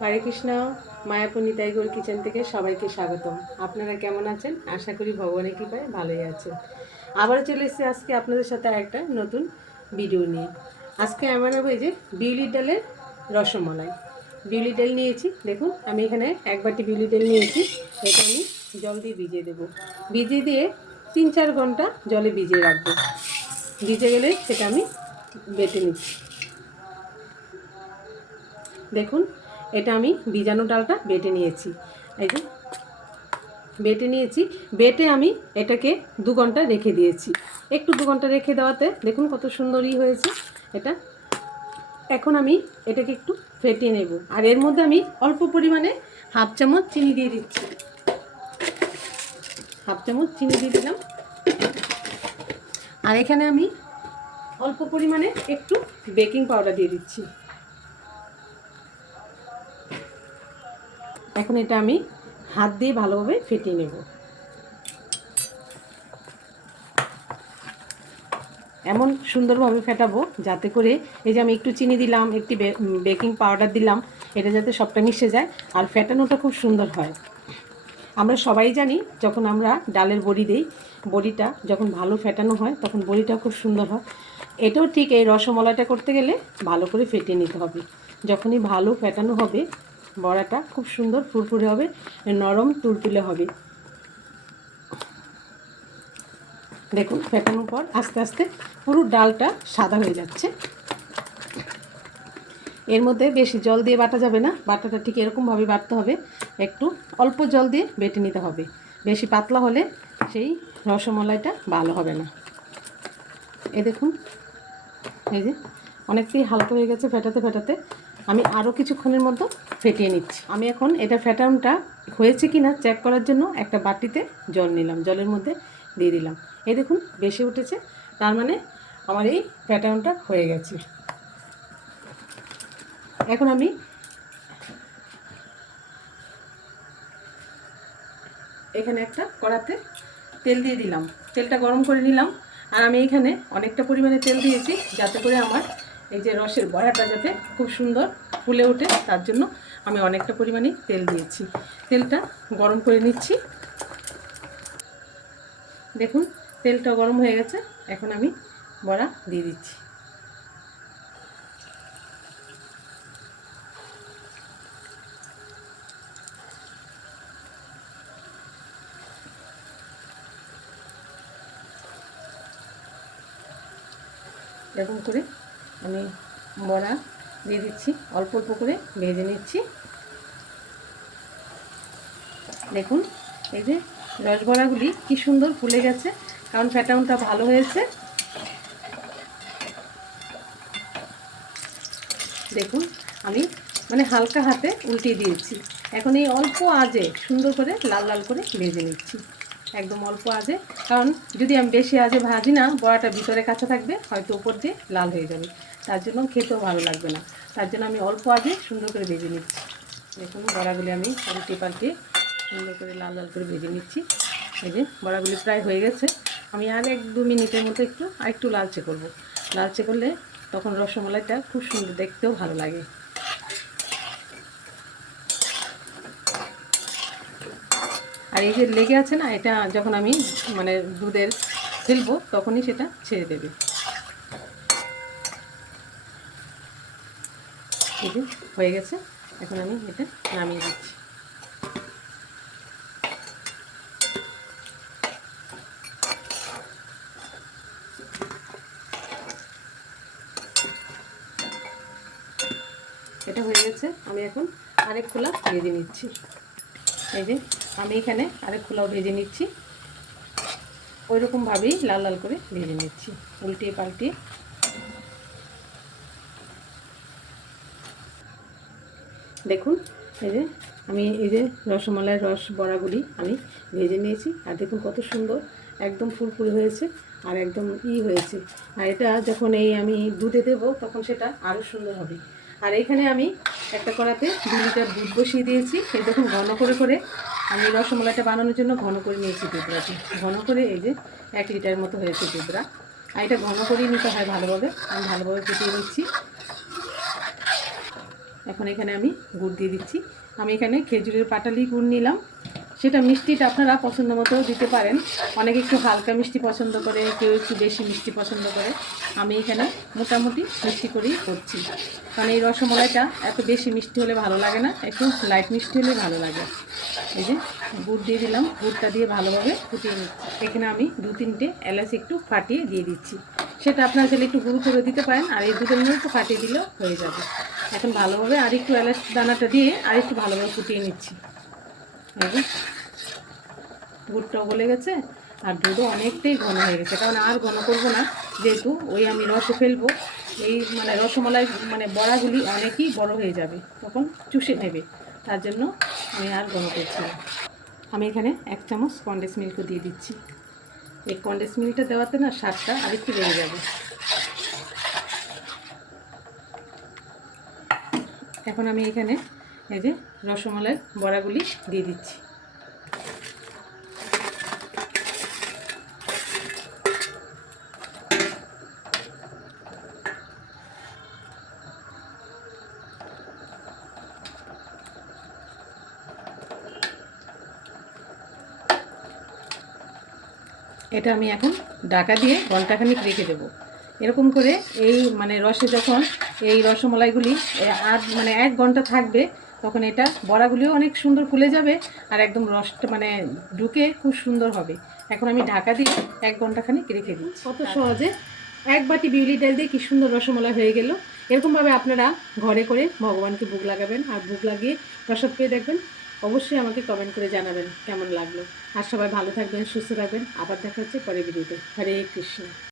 হরে Krishna. Mayapur Nitai Gour kitchen থেকে সবাইকে স্বাগতম। আপনারা কেমন আছেন? আশা করি ভগবানের কৃপায় ভালোই আছেন। আবার চলে এসেছি আজকে আপনাদের সাথে একটা নতুন ভিডিও নিয়ে। আজকে আমার এই যে বিউলির ডালের রসমালাই। বিউলির ডাল নিয়েছি, দেখুন আমি এখানে 1 বাটি বিউলির ডাল নিয়েছি। এটা আমি জল দিয়ে ভিজিয়ে দেবো। ভিজিয়ে দিয়ে 3-4 ঘন্টা জলে ভিজিয়ে রাখবো। ভিজে গেলে সেটা আমি বেটে নিচ্ছি। দেখুন এটা আমি ভিজানো ডালটা বেটে নিয়েছি। এই যে বেটে নিয়েছি, বেটে আমি এটাকে 2 ঘন্টা রেখে দিয়েছি। একটু 2 ঘন্টা রেখে দেওয়াতে দেখুন কত সুন্দরই হয়েছে এটা। এখন আমি এটাকে একটু ফেটিয়ে নেব, আর এর মধ্যে আমি অল্প পরিমাণে 1/2 চামচ চিনি দিয়ে দিচ্ছি। 1/2 চামচ চিনি দিয়ে দিলাম। আর এখানে আমি অল্প পরিমাণে একটু বেকিং পাউডার দিয়ে দিচ্ছি। এখন এটা আমি হাত দিয়ে ভালোভাবে ফেটিয়ে নেব। এমন সুন্দরভাবে ফেটাবো যাতে করে এই যে আমি একটু চিনি দিলাম, একটু বেকিং পাউডার দিলাম, এটা যাতে সবটা মিশে যায় আর ফেটানোটা খুব সুন্দর হয়। আমরা সবাই জানি যখন আমরা ডালের বড়ি দিই, বড়িটা যখন ভালো ফেটানো হয় তখন বড়িটা খুব সুন্দর হয়। এটাও ঠিক, এই রসমালাইটা করতে গেলে ভালো করে ফেটিয়ে নিতে হবে। যখনই ভালো ফেটানো হবে বড়াটা খুব সুন্দর ফুরফুরে হবে, নরম তুলতুলে হবে। দেখুন ফেটানোর পর আস্তে আস্তে পুরো ডালটা সাদা হয়ে যাচ্ছে। এর মধ্যে বেশি জল দিয়ে বাটা যাবে না, বাটাটা ঠিক এরকমভাবে বাটতে হবে, একটু অল্প জল দিয়ে বেটে নিতে হবে। বেশি পাতলা হলে সেই রসমালাইটা ভালো হবে না। এই দেখুন এই যে অনেকটাই হালকা হয়ে গেছে ফেটাতে ফেটাতে। আমি আরও কিছুক্ষণের মতো ফেটিয়ে নিচ্ছি। আমি এখন এটা ফেটানোটা হয়েছে কি না চেক করার জন্য একটা বাটিতে জল নিলাম, জলের মধ্যে দিয়ে দিলাম। এই দেখুন বেশি উঠেছে, তার মানে আমার এই ফেটানোটা হয়ে গেছে। এখন আমি এখানে একটা কড়াতে তেল দিয়ে দিলাম, তেলটা গরম করে নিলাম। আর আমি এখানে অনেকটা পরিমাণে তেল দিয়েছি যাতে করে আমার এই যে রসের বড়াটা যাতে খুব সুন্দর ফুলে ওঠে, তার জন্য আমি অনেকটা পরিমাণে তেল দিয়েছি। তেলটা গরম করে নিচ্ছি। দেখুন তেলটা গরম হয়ে গেছে, এখন আমি বড়া দিয়ে দিচ্ছি। এরকম করে আমি বড়া দিয়ে দিচ্ছি, অল্প অল্প করে ভেজে নিচ্ছি। দেখুন এই যে রসবড়াগুলি কি সুন্দর ফুলে গেছে, কারণ ফ্যাটাউনটা ভালো হয়েছে। দেখুন আমি মানে হালকা হাতে উল্টিয়ে দিয়েছি। এখন এই অল্প আঁচে সুন্দর করে লাল লাল করে ভেজে নিচ্ছি, একদম অল্প আঁচে। কারণ যদি আমি বেশি আঁচে ভাজি না, বড়াটা ভিতরে কাঁচা থাকবে, হয়তো উপর দিয়ে লাল হয়ে যাবে, তার জন্য খেতেও ভালো লাগবে না। তার জন্য আমি অল্প আঁচে সুন্দর করে ভেজে নিচ্ছি। দেখুন বড়াগুলি আমি পাল্টে পাল্টে সুন্দর করে লাল লাল করে ভেজে নিচ্ছি। এই যে বড়াগুলি প্রায় হয়ে গেছে। আমি আর 1-2 মিনিটের মতো একটু লালচে করব। লালচে করলে তখন রসমালাইটা খুব সুন্দর, দেখতেও ভালো লাগে। আর এই যে লেগে আছে না, এটা যখন আমি মানে দুধের ফেলবো তখনই সেটা ছেড়ে দেবে। এই যে হয়ে গেছে, এখন আমি এটা নামিয়ে দিচ্ছি। এটা হয়ে গেছে, আমি এখন আরেক খোলা ভেজে নিচ্ছি। এই যে আমি এখানে আরেক খোলাও ভেজে নিচ্ছি, ওই রকমভাবেই লাল লাল করে ভেজে নিচ্ছি, উল্টিয়ে পাল্টিয়ে। দেখুন এই যে আমি এই যে রসমালাইয়ের রস বড়াগুলি আমি ভেজে নিয়েছি, আর দেখুন কত সুন্দর একদম ফুলফুল হয়েছে আর একদম হয়েছে। আর এটা যখন এই আমি দুধে দেবো তখন সেটা আরও সুন্দর হবে। আর এইখানে আমি একটা কড়াতে 2 লিটার দুধ বসিয়ে দিয়েছি। এই দেখুন ঘন করে করে আমি রসমালাইটা বানানোর জন্য ঘন করে নিয়েছি দুধটাকে। ঘন করে এই যে 1 লিটার মতো হয়েছে দুধটা। আর এটা ঘন করেই নিতে হয় ভালোভাবে। আমি ভালোভাবে ফুটিয়ে নিচ্ছি। এখন এখানে আমি গুড় দিয়ে দিচ্ছি। আমি এখানে খেজুরের পাটালি গুড় নিলাম। সেটা মিষ্টিটা আপনারা পছন্দ মতো দিতে পারেন। অনেকে একটু হালকা মিষ্টি পছন্দ করে, কেউ একটু বেশি মিষ্টি পছন্দ করে। আমি এখানে মোটামুটি মিষ্টি করেই করছি, কারণ এই রসমালাইটা এত বেশি মিষ্টি হলে ভালো লাগে না, একটু লাইট মিষ্টি হলে ভালো লাগে। এই যে গুড় দিয়ে দিলাম, গুড়টা দিয়ে ভালোভাবে ফুটিয়ে নিচ্ছি। এখানে আমি 2-3টে এলাচ একটু ফাটিয়ে দিয়ে দিচ্ছি। সেটা আপনারা চাইলে একটু গুঁড়ো করে দিতে পারেন, আর এই দুধের মধ্যে একটু ফাটিয়ে দিলেও হয়ে যাবে। এখন ভালোভাবে আর একটু এলাচ দানাটা দিয়ে আর একটু ভালোভাবে ফুটিয়ে নিচ্ছি। এই যে গুড়টাও গলে গেছে, আর দুধও অনেকটাই ঘন হয়ে গেছে, কারণ আর ঘন করবো না, যেহেতু ওই আমি রসে ফেলবো। এই মানে রসমালাই মানে বড়াগুলি অনেকই বড় হয়ে যাবে, তখন চুষে নেবে, তার জন্য আমি আর ঘন করছি না। আমি এখানে 1 চামচ কনডেন্স মিল্কও দিয়ে দিচ্ছি। এই কনডেন্স মিল্কটা দেওয়াতে না স্বাদটা আরেকটু বেড়ে যাবে। এখন আমি এখানে এই যে রসমালাইয়ের বড়াগুলি দিয়ে দিচ্ছি। এটা আমি এখন ঢাকা দিয়ে ঘন্টাখানিক রেখে দেবো। এরকম করে এই মানে রসে যখন এই রসমালাইগুলি আর মানে 1 ঘন্টা থাকবে, তখন এটা বড়াগুলিও অনেক সুন্দর ফুলে যাবে, আর একদম রসটা মানে ঢুকে খুব সুন্দর হবে। এখন আমি ঢাকা দিয়ে 1 ঘন্টাখানিক রেখে দিই। কত সহজে 1 বাটি বিউলি ডাল দিয়ে কি সুন্দর রসমালাই হয়ে গেল। এরকমভাবে আপনারা ঘরে করে ভগবানকে ভোগ লাগাবেন, আর ভোগ লাগিয়ে প্রসাদ পেয়ে দেখবেন। অবশ্যই আমাকে কমেন্ট করে জানাবেন কেমন লাগলো। আর সবাই ভালো থাকবেন, সুস্থ থাকবেন। আবার দেখা হচ্ছে পরের ভিডিওতে। হরে কৃষ্ণ।